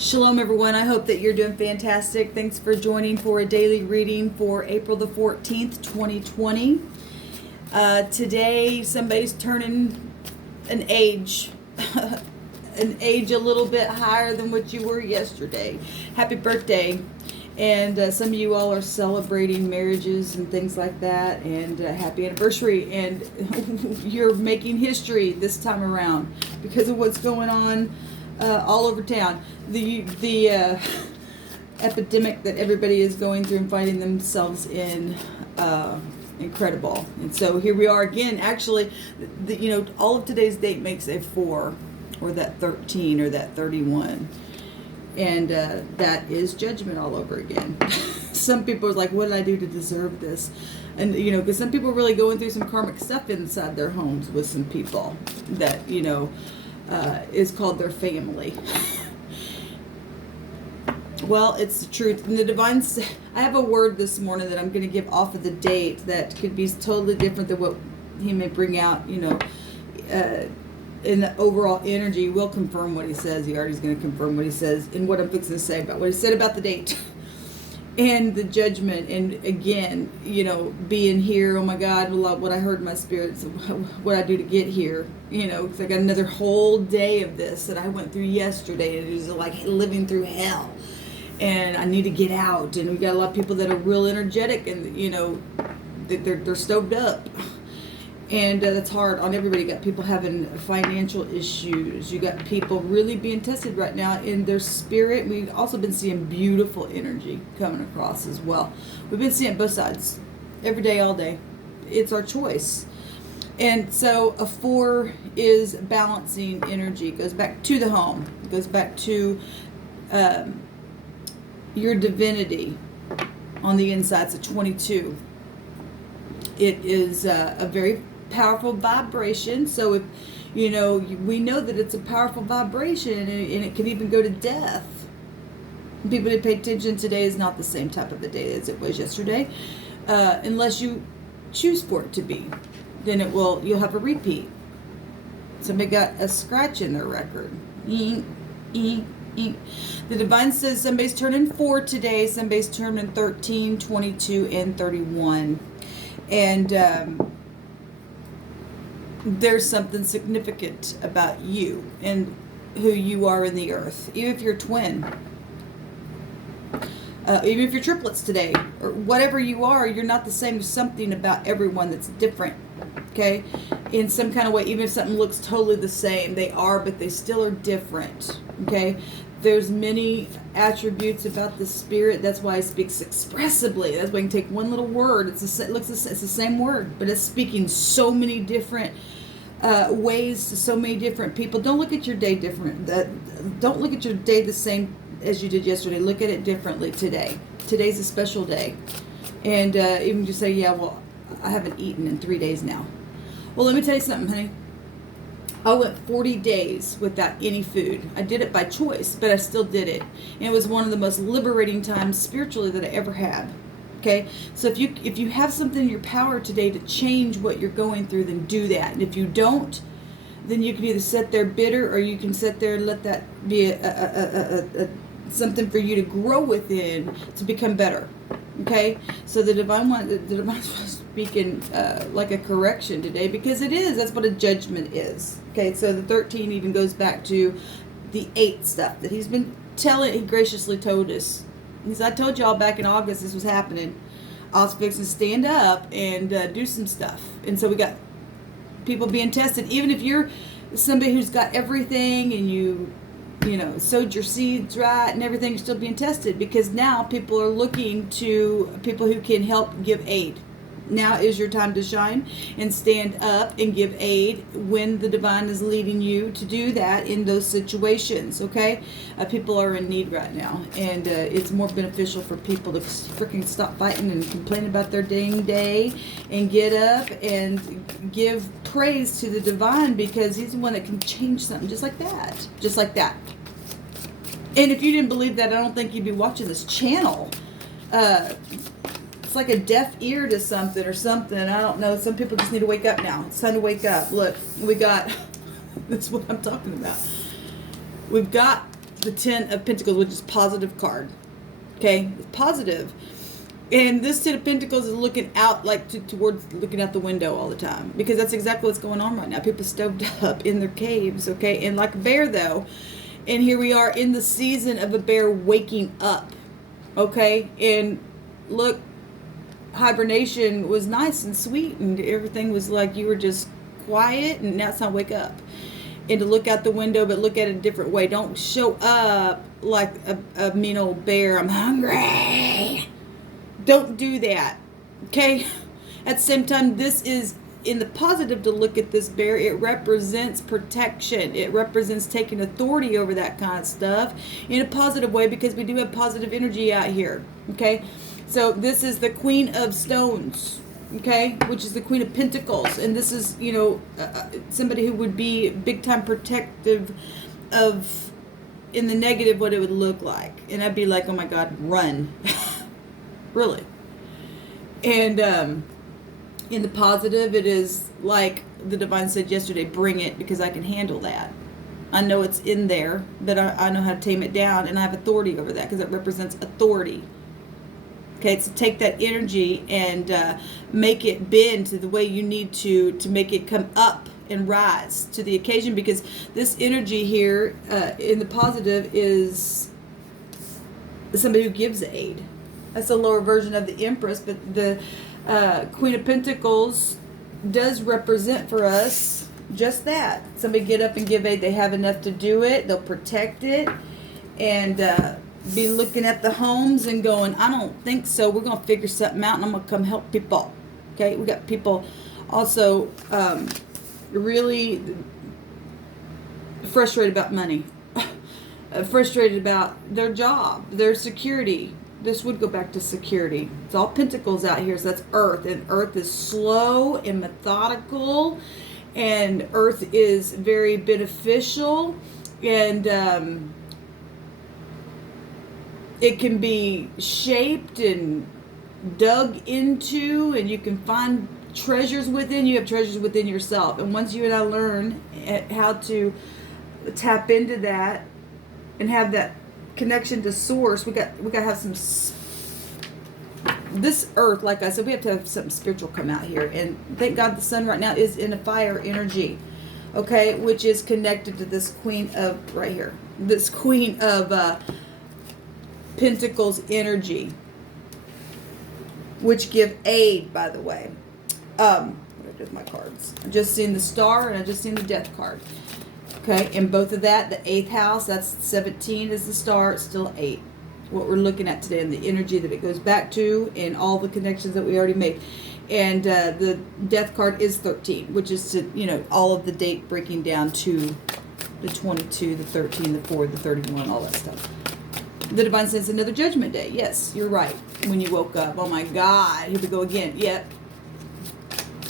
Shalom, everyone. I hope that you're doing fantastic. Thanks for joining for a daily reading for April the 14th, 2020. Today, somebody's turning an age, an age a little bit higher than what you were yesterday. Happy birthday. And some of you all are celebrating marriages and things like that, and happy anniversary. And you're making history this time around because of what's going on all over town. The epidemic that everybody is going through and finding themselves in, incredible. And so here we are again. Actually, all of today's date makes a 4, or that 13, or that 31. And that is judgment all over again. Some people are like, what did I do to deserve this? And, because some people are really going through some karmic stuff inside their homes with some people that, is called their family. Well, it's the truth. And the divine, I have a word this morning that I'm going to give off of the date that could be totally different than what he may bring out, in the overall energy. Will confirm what he says. He already is going to confirm what he says and what I'm fixing to say about what he said about the date and the judgment. And again, being here, oh my God, what I heard in my spirit, so what I do to get here, because I got another whole day of this that I went through yesterday, and it was like living through hell, and I need to get out. And we got a lot of people that are real energetic, and they're stoved up. And that's hard on everybody. You got people having financial issues. You got people really being tested right now in their spirit. We've also been seeing beautiful energy coming across as well. We've been seeing both sides every day, all day. It's our choice. And so a 4 is balancing energy. It goes back to the home. It goes back to your divinity on the inside. It's a 22. It is a very powerful vibration. So if we know that it's a powerful vibration, and it can even go to death. People that pay attention, today is not the same type of a day as it was yesterday, unless you choose for it to be. Then you'll have a repeat. Somebody got a scratch in their record. The divine says somebody's turning 4 today, somebody's turning 13, 22, and 31. And there's something significant about you and who you are in the earth. Even if you're twin, even if you're triplets today, or whatever you are, you're not the same. There's something about everyone that's different, okay? In some kind of way, even if something looks totally the same, they are, but they still are different, okay? There's many attributes about the spirit. That's why it speaks expressively. That's why you can take one little word. It's the same word, but it's speaking so many different ways to so many different people. Don't look at your day different. Don't look at your day the same as you did yesterday. Look at it differently today. Today's a special day. And even just say, yeah, well, I haven't eaten in 3 days now. Well, let me tell you something, honey. I went 40 days without any food. I did it by choice, but I still did it. And it was one of the most liberating times spiritually that I ever had. Okay? So if you have something in your power today to change what you're going through, then do that. And if you don't, then you can either sit there bitter, or you can sit there and let that be something for you to grow within to become better. Okay, so the divine speaking like a correction today, because it is. That's what a judgment is. Okay, so the 13 even goes back to the 8 stuff that he's been telling. He graciously told us. He said, I told y'all back in August this was happening. I was fixing to stand up and do some stuff. And so we got people being tested. Even if you're somebody who's got everything and you sowed your seeds right and everything, is still being tested, because now people are looking to people who can help give aid. Now is your time to shine and stand up and give aid when the divine is leading you to do that in those situations, okay? People are in need right now, and it's more beneficial for people to freaking stop fighting and complaining about their dang day and get up and give praise to the divine, because he's the one that can change something just like that. Just like that. And if you didn't believe that, I don't think you'd be watching this channel. It's like a deaf ear to something or something. I don't know. Some people just need to wake up now. It's time to wake up. Look, we got, this is what I'm talking about. We've got the Ten of Pentacles, which is positive card. Okay, it's positive. And this Ten of Pentacles is looking out, like towards looking out the window all the time, because that's exactly what's going on right now. People stoved up in their caves, okay? And like a bear, though, and here we are in the season of a bear waking up, okay? And look, hibernation was nice and sweet, and everything was like you were just quiet, and now it's time to wake up. And to look out the window, but look at it a different way. Don't show up like a mean old bear. I'm hungry. Don't do that, okay? At the same time, this is in the positive to look at this bear. It represents protection. It represents taking authority over that kind of stuff in a positive way, because we do have positive energy out here, okay? So this is the Queen of Stones, okay, which is the Queen of Pentacles. And this is, you know, somebody who would be big time protective of, in the negative, what it would look like. And I'd be like, oh my God, run. Really. And in the positive, it is like the Divine said yesterday, bring it, because I can handle that. I know it's in there, but I know how to tame it down, and I have authority over that, because it represents authority. Okay, so take that energy and make it bend to the way you need to make it come up and rise to the occasion, because this energy here in the positive is somebody who gives aid. That's a lower version of the Empress, but the Queen of Pentacles does represent for us just that. Somebody get up and give aid. They have enough to do it. They'll protect it, and be looking at the homes and going, I don't think so. We're going to figure something out, and I'm going to come help people. Okay, we got people also really frustrated about money, frustrated about their job, their security. This would go back to security. It's all pentacles out here, so that's Earth. And Earth is slow and methodical. And Earth is very beneficial. And it can be shaped and dug into. And you can find treasures within. You have treasures within yourself. And once you and I learn how to tap into that and have that connection to source, we got to have some, this earth, like I said, we have to have something spiritual come out here. And thank God the sun right now is in a fire energy, okay, which is connected to this Queen of, right here, this Queen of Pentacles energy, which give aid, by the way. What did I do with my cards? I just seen the Star, and I just seen the Death card. Okay, and both of that, the 8th house, that's 17 is the Star, it's still 8. What we're looking at today, and the energy that it goes back to, and all the connections that we already made. And the Death card is 13, which is to, you know, all of the date breaking down to the 22, the 13, the 4, the 31, all that stuff. The Divine says another Judgment Day. Yes, you're right. When you woke up, oh my God, here we go again. Yep.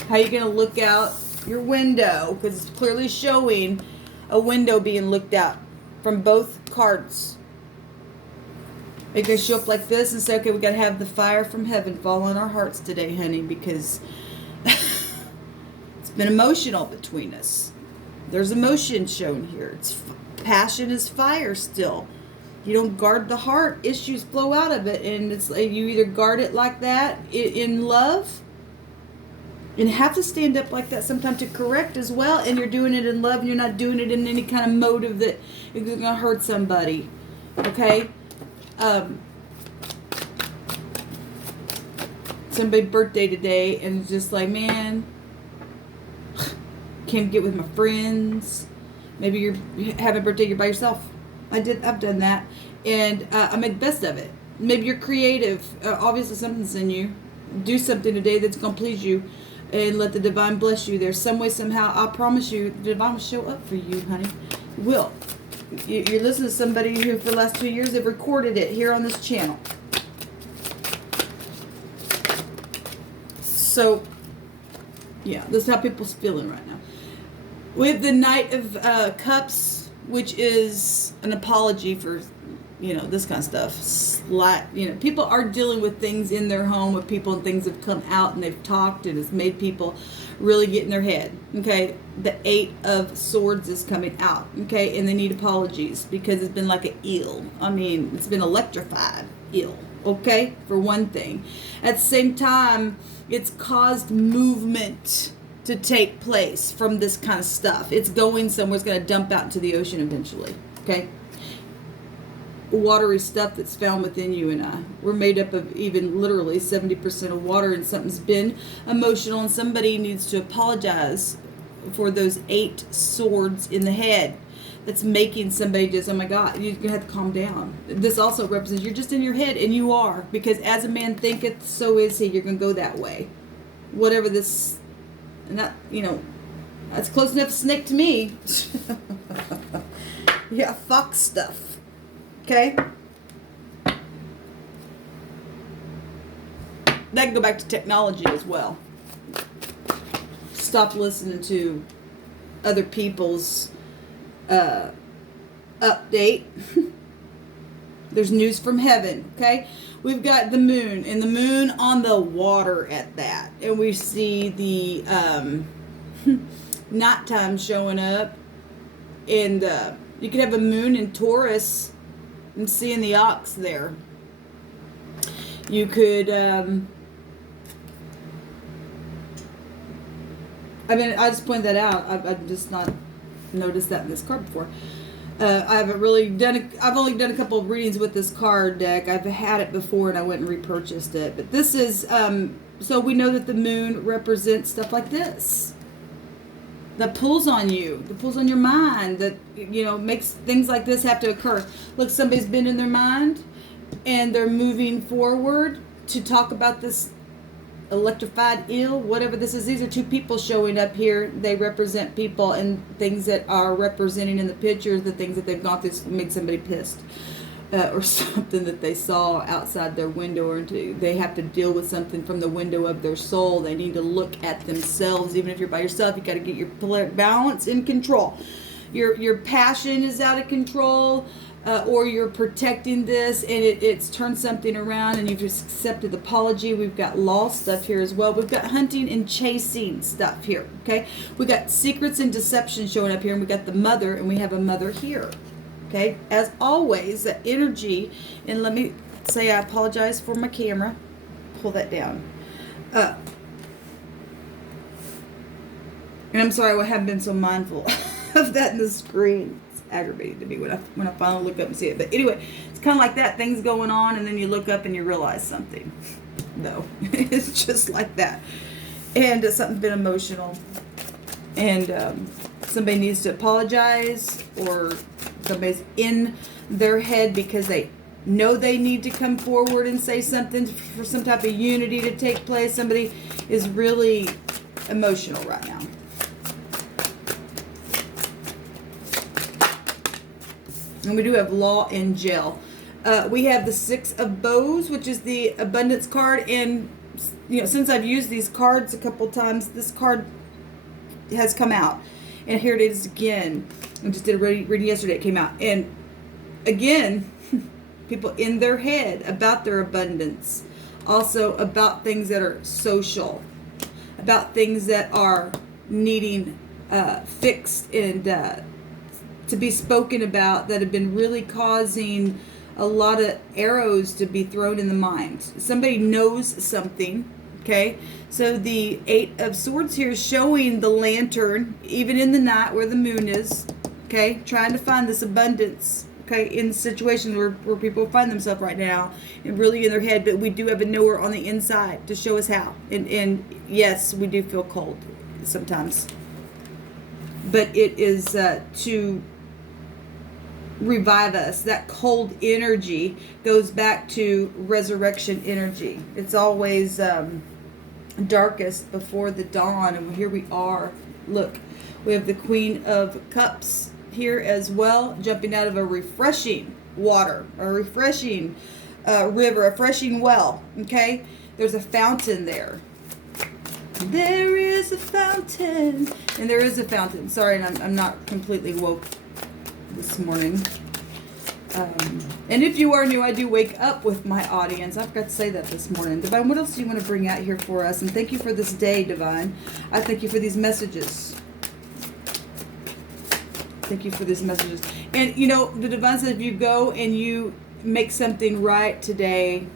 How you going to look out your window? Because it's clearly showing a window being looked out from both cards. They can show up like this and say, okay, we got to have the fire from heaven fall on our hearts today, honey, because it's been emotional between us. There's emotion shown here. It's passion is fire still. You don't guard the heart, issues flow out of it, and it's like you either guard it like that in love, and have to stand up like that sometimes to correct as well, and you're doing it in love, and you're not doing it in any kind of motive that is going to hurt somebody, okay? Somebody's birthday today, and it's just like, man, can't get with my friends. Maybe you're having a birthday, you're by yourself. I've done that, and I made the best of it. Maybe you're creative. Obviously something's in you. Do something today that's going to please you, and let the Divine bless you. There's some way, somehow, I promise you, the Divine will show up for you, honey. It will. You're listening to somebody who, for the last 2 years, have recorded it here on this channel. So, yeah, this is how people's feeling right now. We have the Knight of Cups, which is an apology for, you know, this kind of stuff. You know, people are dealing with things in their home with people, and things have come out and they've talked, and it's made people really get in their head. Okay, the 8 of Swords is coming out. Okay, and they need apologies because it's been like an eel. I mean, it's been electrified eel. Okay, for one thing. At the same time, it's caused movement to take place from this kind of stuff. It's going somewhere. It's going to dump out into the ocean eventually. Okay, watery stuff that's found within you and I. We're made up of even literally 70% of water, and something's been emotional, and somebody needs to apologize for those 8 swords in the head. That's making somebody just, oh my God, you're going to have to calm down. This also represents you're just in your head, and you are. Because as a man thinketh, so is he. You're going to go that way. Whatever this, and that, that's close enough to snake to me. Yeah, fox stuff. Okay? That can go back to technology as well. Stop listening to other people's update. There's news from heaven. Okay, we've got the moon, and the moon on the water at that, and we see the nighttime showing up, and you could have a moon in Taurus. I'm seeing the ox there. You could I just pointed that out. I've just not noticed that in this card before. I haven't really done I've only done a couple of readings with this card deck. I've had it before and I went and repurchased it. But this is, so we know that the moon represents stuff like this. That pulls on you. That pulls on your mind. That, makes things like this have to occur. Look, somebody's been in their mind and they're moving forward to talk about this electrified eel, whatever this is. These are 2 people showing up here. They represent people, and things that are representing in the pictures, the things that they've gone through make somebody pissed, or something that they saw outside their window, or they have to deal with something from the window of their soul. They need to look at themselves. Even if you're by yourself, you got to get your balance in control. Your passion is out of control. Or you're protecting this, and it's turned something around, and you've just accepted the apology. We've got law stuff here as well. We've got hunting and chasing stuff here, okay? We got secrets and deception showing up here, and we got the mother, and we have a mother here, okay? As always, the energy, and let me say I apologize for my camera. Pull that down. And I'm sorry I haven't been so mindful of that in the screen. Aggravating to me when I finally look up and see it. But anyway, it's kind of like that. Things going on, and then you look up and you realize something. No, it's just like that. And something's been emotional, and somebody needs to apologize, or somebody's in their head because they know they need to come forward and say something for some type of unity to take place. Somebody is really emotional right now. And we do have law and jail. We have the 6 of Bows, which is the abundance card. And, since I've used these cards a couple times, this card has come out. And here it is again. I just did a reading yesterday. It came out. And again, people in their head about their abundance. Also about things that are social. About things that are needing fixed and to be spoken about, that have been really causing a lot of arrows to be thrown in the mind. Somebody knows something, okay? So the 8 of Swords here is showing the lantern, even in the night where the moon is, okay? Trying to find this abundance, okay, in situations where people find themselves right now and really in their head, but we do have a knower on the inside to show us how. And yes, we do feel cold sometimes. But it is to revive us. That cold energy goes back to resurrection energy. It's always darkest before the dawn, and here we are. Look, we have the Queen of Cups here as well, jumping out of a refreshing water, a refreshing river, a refreshing well. Okay, there's a fountain there. There is a fountain, and there is a fountain. Sorry, I'm not completely woke this morning. And if you are new, I do wake up with my audience. I forgot to say that this morning. Divine, what else do you want to bring out here for us? And thank you for this day, Divine. I thank you for these messages. Thank you for these messages. And, you know, the Divine says if you go and you make something right today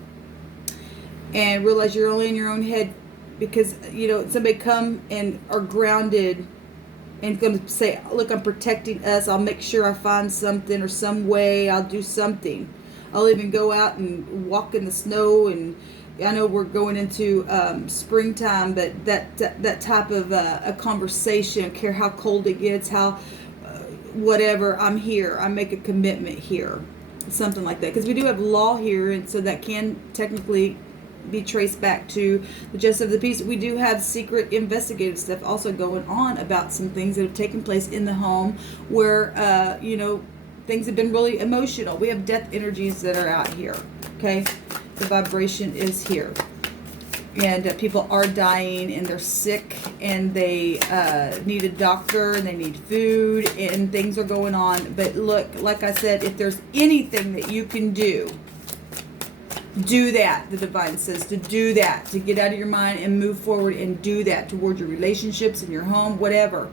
and realize you're only in your own head because, you know, somebody come and are grounded and going to say, look, I'm protecting us. I'll make sure I find something or some way. I'll do something. I'll even go out and walk in the snow. And I know we're going into springtime, but that type of a conversation, I don't care how cold it gets, how whatever, I'm here. I make a commitment here. Something like that. Because we do have law here, and so that can technically be traced back to the justice of the peace. We do have secret investigative stuff also going on about some things that have taken place in the home where, you know, things have been really emotional. We have death energies that are out here, okay? The vibration is here. And people are dying and they're sick and they need a doctor and they need food and things are going on. But look, like I said, if there's anything that you can do that. The Divine says to do that, to get out of your mind and move forward and do that towards your relationships in your home, whatever.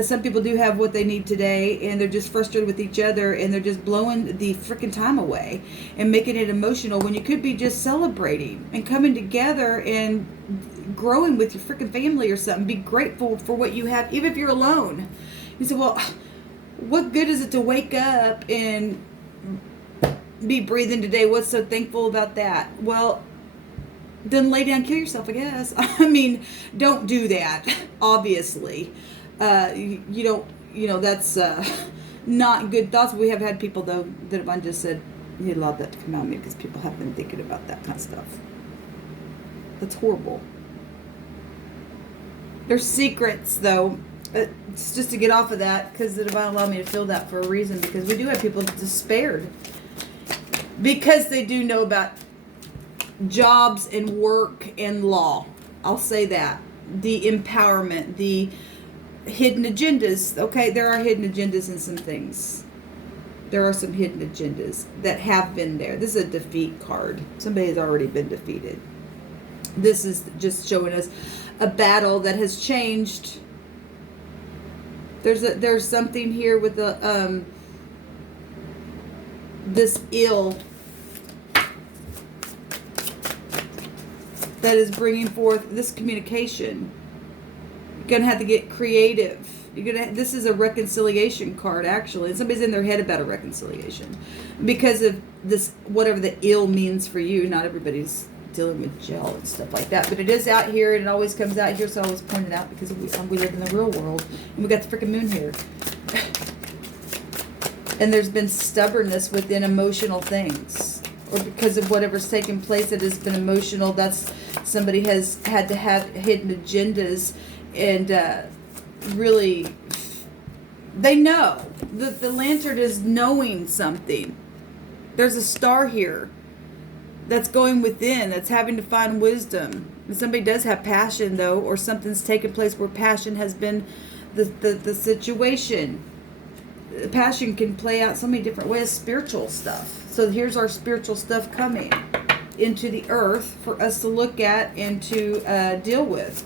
Some people do have what they need today and they're just frustrated with each other and they're just blowing the freaking time away and making it emotional when you could be just celebrating and coming together and growing with your freaking family or something. Be grateful for what you have, even if you're alone. You say, well, what good is it to wake up and be breathing today? What's so thankful about that? Well, then lay down, kill yourself, I guess. I mean, don't do that, obviously. You don't, you know, that's not good thoughts. We have had people, though, that have just said, you allowed that to come out of me because people have been thinking about that kind of stuff. That's horrible. There's secrets, though. It's just to get off of that because the Divine allowed me to feel that for a reason, because we do have people despaired because they do know about jobs and work and law. I'll say that. The empowerment, the hidden agendas. Okay, there are hidden agendas in some things. There are some hidden agendas that have been there. This is a defeat card. Somebody has already been defeated. This is just showing us a battle that has changed. There's something here with the this ill that is bringing forth this communication. You're gonna have to get creative. This is a reconciliation card, actually. And somebody's in their head about a reconciliation because of this, whatever the ill means for you. Not everybody's dealing with gel and stuff like that, but it is out here and it always comes out here, so I always point it out because we live in the real world and we got the freaking moon here. And there's been stubbornness within emotional things, or because of whatever's taken place that has been emotional. That's somebody has had to have hidden agendas, and really, they know. The lantern is knowing something. There's a star here that's going within, that's having to find wisdom. And somebody does have passion, though, or something's taken place where passion has been the situation. Passion can play out so many different ways. Spiritual stuff. So here's our spiritual stuff coming into the earth for us to look at and to deal with.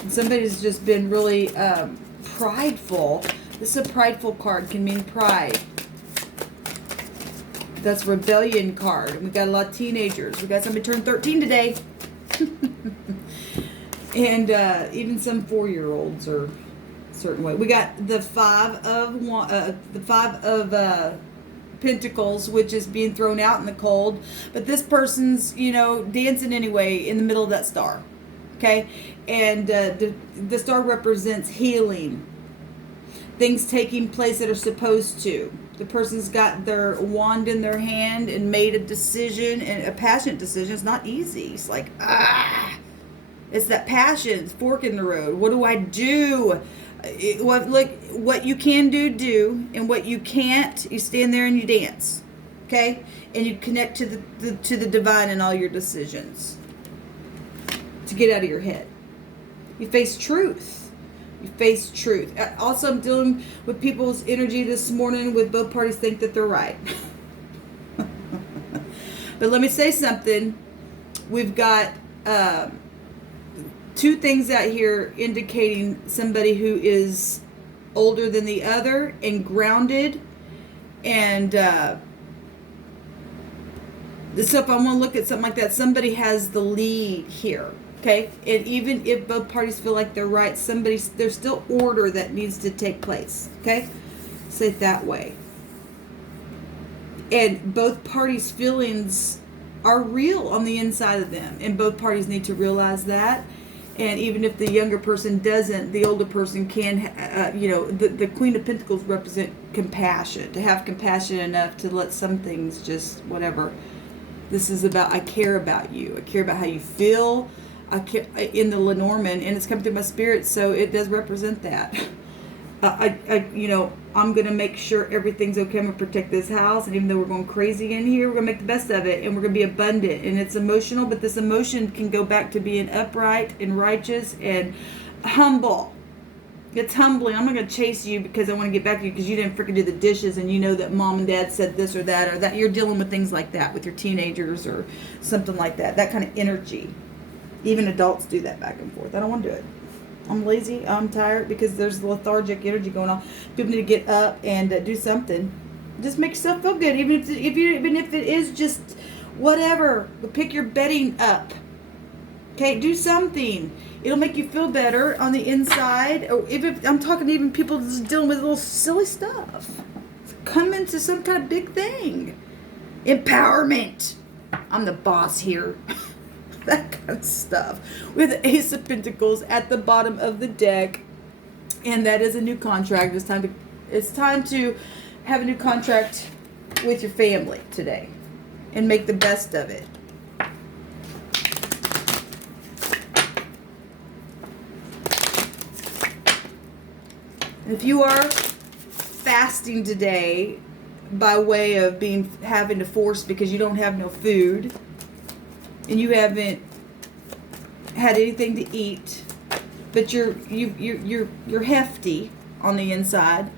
And somebody's just been really prideful. This is a prideful card. Can mean pride. That's rebellion card. And we got a lot of teenagers. We got somebody turned 13 today. And even some 4-year-olds are certain way. We got the five of Pentacles, which is being thrown out in the cold, but this person's, you know, dancing anyway in the middle of that star. Okay, and the star represents healing, things taking place that are supposed to. The person's got their wand in their hand and made a decision, and a passionate decision. It's not easy. It's like, it's that passion, it's fork in the road. What do I do? What you can do, and what you can't, you stand there and you dance, okay? And you connect to the divine in all your decisions to get out of your head. You face truth. You face truth. Also, I'm dealing with people's energy this morning with both parties think that they're right. But let me say something. We've got two things out here indicating somebody who is older than the other and grounded. And so if I want to look at something like that, somebody has the lead here. Okay, and even if both parties feel like they're right, there's still order that needs to take place. Okay, say it that way. And both parties' feelings are real on the inside of them, and both parties need to realize that. And even if the younger person doesn't, the older person can. The Queen of Pentacles represent compassion. To have compassion enough to let some things just whatever. This is about I care about you. I care about how you feel. I care in the Lenormand, and it's come through my spirit, so it does represent that. I'm going to make sure everything's okay. I'm going to protect this house, and even though we're going crazy in here, we're going to make the best of it, and we're going to be abundant. And it's emotional, but this emotion can go back to being upright and righteous and humble. It's humbling. I'm not going to chase you because I want to get back to you because you didn't freaking do the dishes, and you know that mom and dad said this or that. You're dealing with things like that with your teenagers or something like that. That kind of energy. Even adults do that back and forth. I don't want to do it. I'm lazy. I'm tired because there's lethargic energy going on. People need to get up and do something. Just make yourself feel good. Even if it is just whatever. But pick your bedding up. Okay, do something. It'll make you feel better on the inside. Or if I'm talking to even people just dealing with little silly stuff. Come into some kind of big thing. Empowerment. I'm the boss here. That kind of stuff. With the Ace of Pentacles at the bottom of the deck, and that is a new contract. It's time to have a new contract with your family today, and make the best of it. If you are fasting today by way of having to force because you don't have no food, and you haven't had anything to eat, but you're hefty on the inside,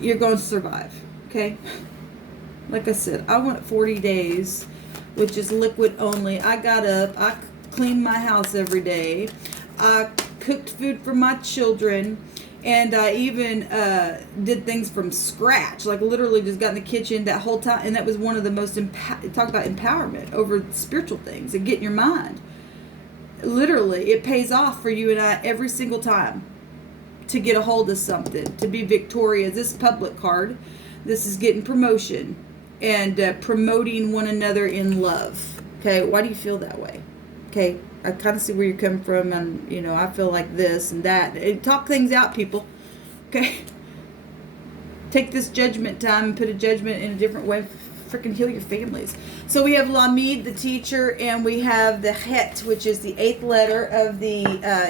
you're going to survive. Okay, like I said, I went 40 days, which is liquid only. I got up, I cleaned my house every day, I cooked food for my children. And I even did things from scratch, like literally just got in the kitchen that whole time. And that was one of the most, talk about empowerment over spiritual things and getting your mind. Literally, it pays off for you and I every single time to get a hold of something, to be victorious. This public card, this is getting promotion and promoting one another in love. Okay, why do you feel that way? Okay, I kind of see where you're coming from, and I feel like this and that. Talk things out, people. Okay, take this judgment time and put a judgment in a different way. Freaking heal your families. So we have Lamid, the teacher, and we have the Het, which is the 8th letter of the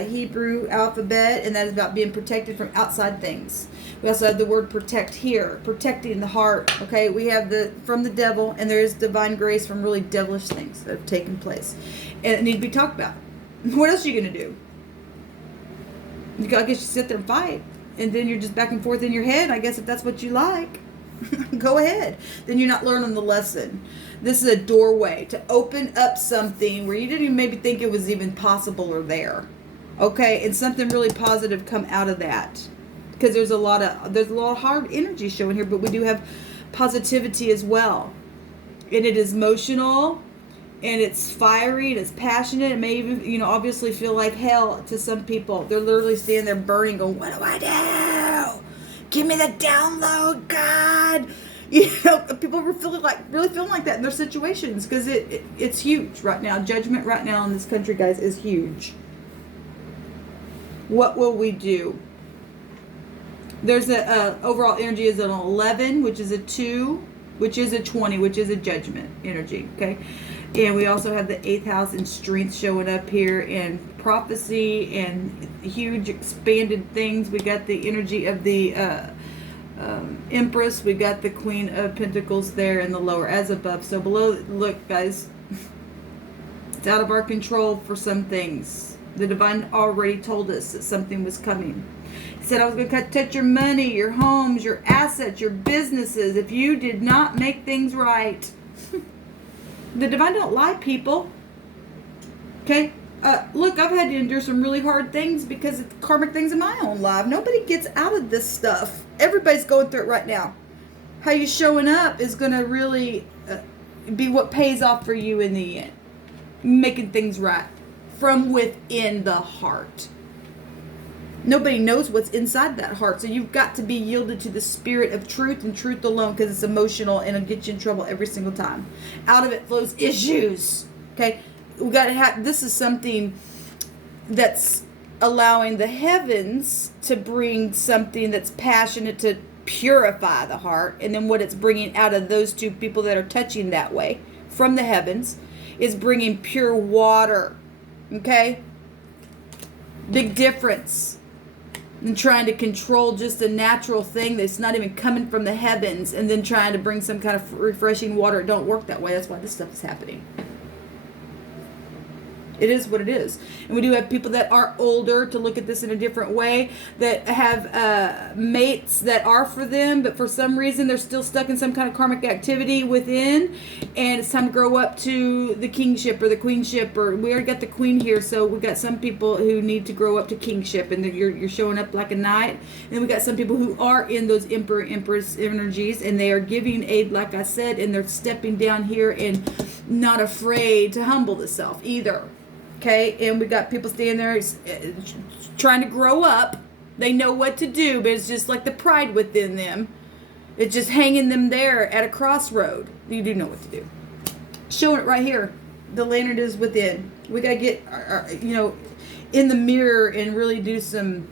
Hebrew alphabet, and that is about being protected from outside things. We also have the word protect here, protecting the heart. Okay, we have from the devil, and there is divine grace from really devilish things that have taken place, and it need to be talked about. What else are you gonna do? I guess you sit there and fight, and then you're just back and forth in your head. I guess if that's what you like. Go ahead. Then you're not learning the lesson. This is a doorway to open up something where you didn't even maybe think it was even possible or there. Okay, and something really positive come out of that. Because there's a lot of hard energy showing here, but we do have positivity as well. And it is emotional, and it's fiery, and it's passionate. It may even, obviously feel like hell to some people. They're literally standing there burning, going, "What do I do? Give me the download, God." People were really feeling like that in their situations because it's huge right now. Judgment right now in this country, guys, is huge. What will we do? There's a overall energy is an 11, which is a 2, which is a 20, which is a judgment energy. Okay, and we also have the 8th house and strength showing up here, and prophecy and huge expanded things. We got the energy of the Empress. We got the Queen of Pentacles there in the lower as above, so below. Look, guys, it's out of our control for some things. The divine already told us that something was coming. He said, I was going to touch your money, your homes, your assets, your businesses if you did not make things right. The divine don't lie, people. Okay? Look, I've had to endure some really hard things because of karmic things in my own life. Nobody gets out of this stuff. Everybody's going through it right now. How you showing up is going to really be what pays off for you in the end. Making things right from within the heart. Nobody knows what's inside that heart. So you've got to be yielded to the spirit of truth and truth alone, because it's emotional and it'll get you in trouble every single time. Out of it flows issues. Okay? We got to have, this is something that's allowing the heavens to bring something that's passionate to purify the heart. And then what it's bringing out of those two people that are touching that way from the heavens is bringing pure water. Okay? Big difference than trying to control just a natural thing that's not even coming from the heavens and then trying to bring some kind of refreshing water. It don't work that way. That's why this stuff is happening. It is what it is. And we do have people that are older to look at this in a different way, that have mates that are for them, but for some reason they're still stuck in some kind of karmic activity within, and it's time to grow up to the kingship or the queenship, or we already got the queen here, so we got some people who need to grow up to kingship, and you're showing up like a knight. And we got some people who are in those emperor, empress energies, and they are giving aid, like I said, and they're stepping down here and not afraid to humble themselves either. Okay, and we got people standing there trying to grow up. They know what to do, but it's just like the pride within them. It's just hanging them there at a crossroad. You do know what to do. Showing it right here. The lantern is within. We got to get, in the mirror and really do some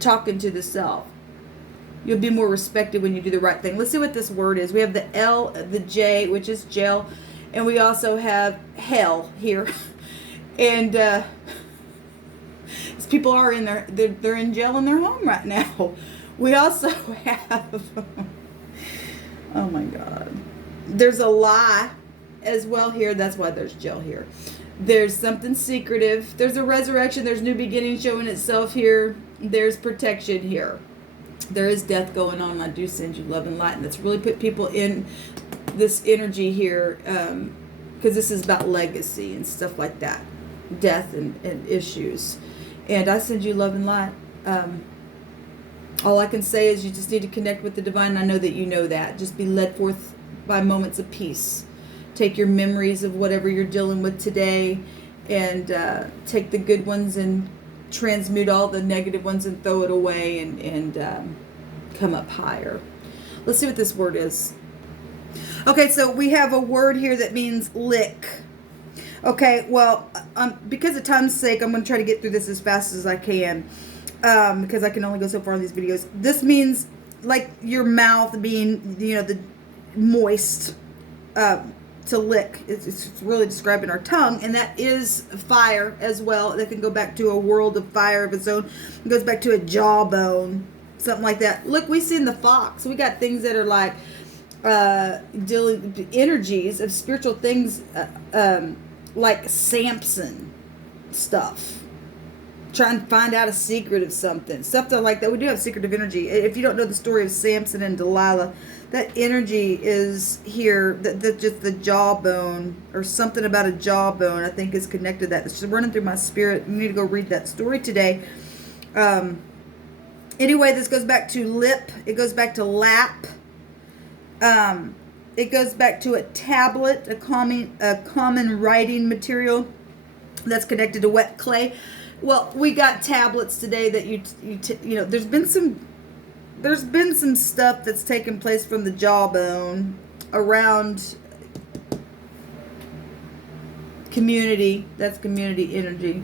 talking to the self. You'll be more respected when you do the right thing. Let's see what this word is. We have the L, the J, which is gel, and we also have hell here. And these people are in they're in jail in their home right now. We also have, oh my God, there's a lie as well here. That's why there's jail here. There's something secretive. There's a resurrection. There's new beginning showing itself here. There's protection here. There is death going on. I do send you love and light. And that's really put people in this energy here, because this is about legacy and stuff like that. Death and issues. And I send you love and light. All I can say is you just need to connect with the divine. I know that you know that. Just be led forth by moments of peace. Take your memories of whatever you're dealing with today, and take the good ones and transmute all the negative ones and throw it away, and come up higher. Let's see what this word is. Okay, so we have a word here that means lick. Okay, well, because of time's sake, I'm going to try to get through this as fast as I can, because I can only go so far in these videos. This means like your mouth being, the moist, to lick. It's really describing our tongue, and that is fire as well. That can go back to a world of fire of its own. It goes back to a jawbone, something like that. Look, we see in the fox. We got things that are like dealing energies of spiritual things, like Samson stuff. Trying to find out a secret of something. Stuff like that. We do have secretive energy. If you don't know the story of Samson and Delilah, that energy is here. That just the jawbone, or something about a jawbone, I think is connected to that. It's just running through my spirit. You need to go read that story today. Anyway, this goes back to lip. It goes back to lap. It goes back to a tablet, a common writing material that's connected to wet clay. Well, we got tablets today that there's been some stuff that's taken place from the jawbone around community. That's community energy.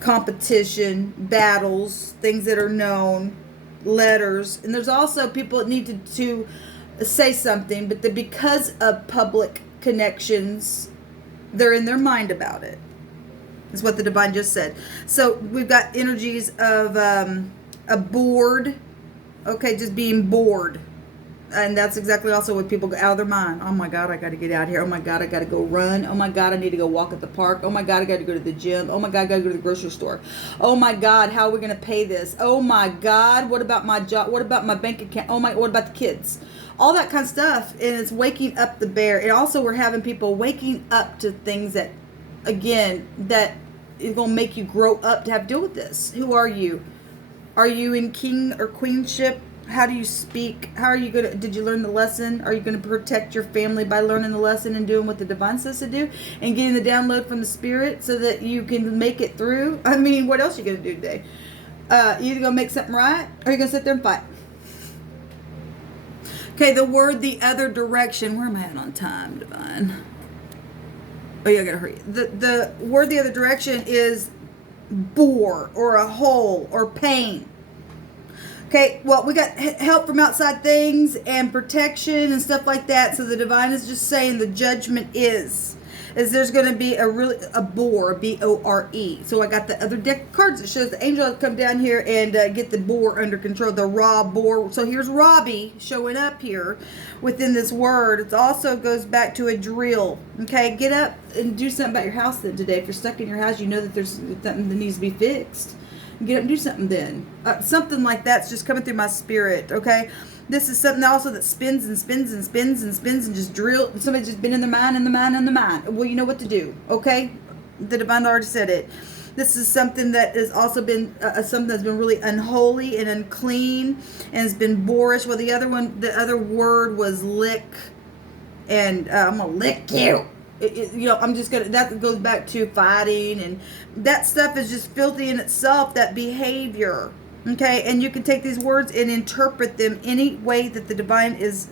Competition, battles, things that are known, letters, and there's also people that need to say something, but because of public connections, they're in their mind about it. Is what the divine just said. So we've got energies of a bored, okay, just being bored, And that's exactly also what people go out of their mind. Oh my God, I got to get out here. Oh my God, I got to go run. Oh my God, I need to go walk at the park. Oh my God, I got to go to the gym. Oh my God, I got to go to the grocery store. Oh my God, how are we going to pay this? Oh my God, what about my job? What about my bank account? Oh my, what about the kids? All that kind of stuff. And it's waking up the bear. And also we're having people waking up to things that, again, that is going to make you grow up to have to deal with this. Who are you? Are you in king or queenship? How do you speak? How are you going to, did you learn the lesson? Are you going to protect your family by learning the lesson and doing what the divine says to do? And getting the download from the spirit so that you can make it through? I mean, what else are you going to do today? You either going to make something right or you're going to sit there and fight. Okay, the word the other direction. Where am I at on time, divine? Oh, yeah, I got to hurry. The word the other direction is bore or a hole or pain. Okay, well, we got help from outside things and protection and stuff like that. So the divine is just saying the judgment is there's going to be a bore, B-O-R-E. So I got the other deck of cards that shows the angel will come down here and get the boar under control, the raw boar. So here's Robbie showing up here within this word. It also goes back to a drill. Okay, get up and do something about your house then today. If you're stuck in your house, you know that there's something that needs to be fixed. Get up and do something then. Something like that's just coming through my spirit, okay? This is something also that spins and spins and spins and spins and just drill. Somebody's just been in the mind, in the mind, in the mind. Well, you know what to do, okay? The divine already said it. This is something that has also been something that's been really unholy and unclean and has been boorish. Well, the other word was lick, and I'm gonna lick you. I'm just gonna. That goes back to fighting, and that stuff is just filthy in itself. That behavior, okay. And you can take these words and interpret them any way that the divine is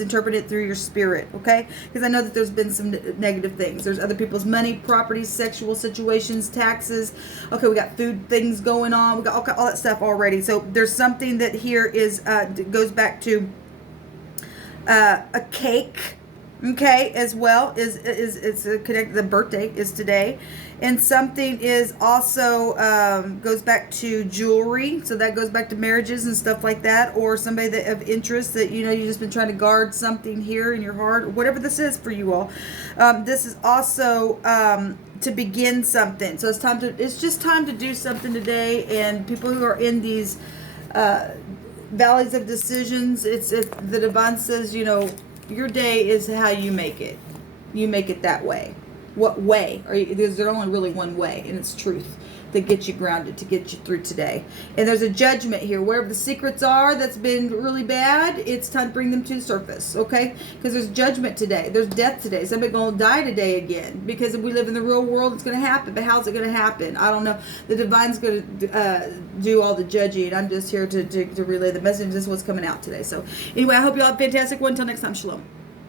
interpreted through your spirit, okay? Because I know that there's been some negative things. There's other people's money, property, sexual situations, taxes. Okay, we got food things going on. We got all that stuff already. So there's something that here is goes back to a cake. Okay, as well is connected. The birthday is today, and something is also goes back to jewelry. So that goes back to marriages and stuff like that, or somebody that of interest that you've just been trying to guard something here in your heart, or whatever this is for you all. This is also to begin something. So it's just time to do something today. And people who are in these valleys of decisions, the divine says, your day is how you make it. You make it that way. What way? There's only really one way, and it's truth that gets you grounded, to get you through today. And there's a judgment here. Wherever the secrets are that's been really bad, it's time to bring them to the surface, okay? Because there's judgment today. There's death today. Somebody's going to die today again. Because if we live in the real world, it's going to happen. But how's it going to happen? I don't know. The divine's going to do all the judging. I'm just here to relay the message. This is what's coming out today. So anyway, I hope you all have a fantastic one. Until next time, shalom.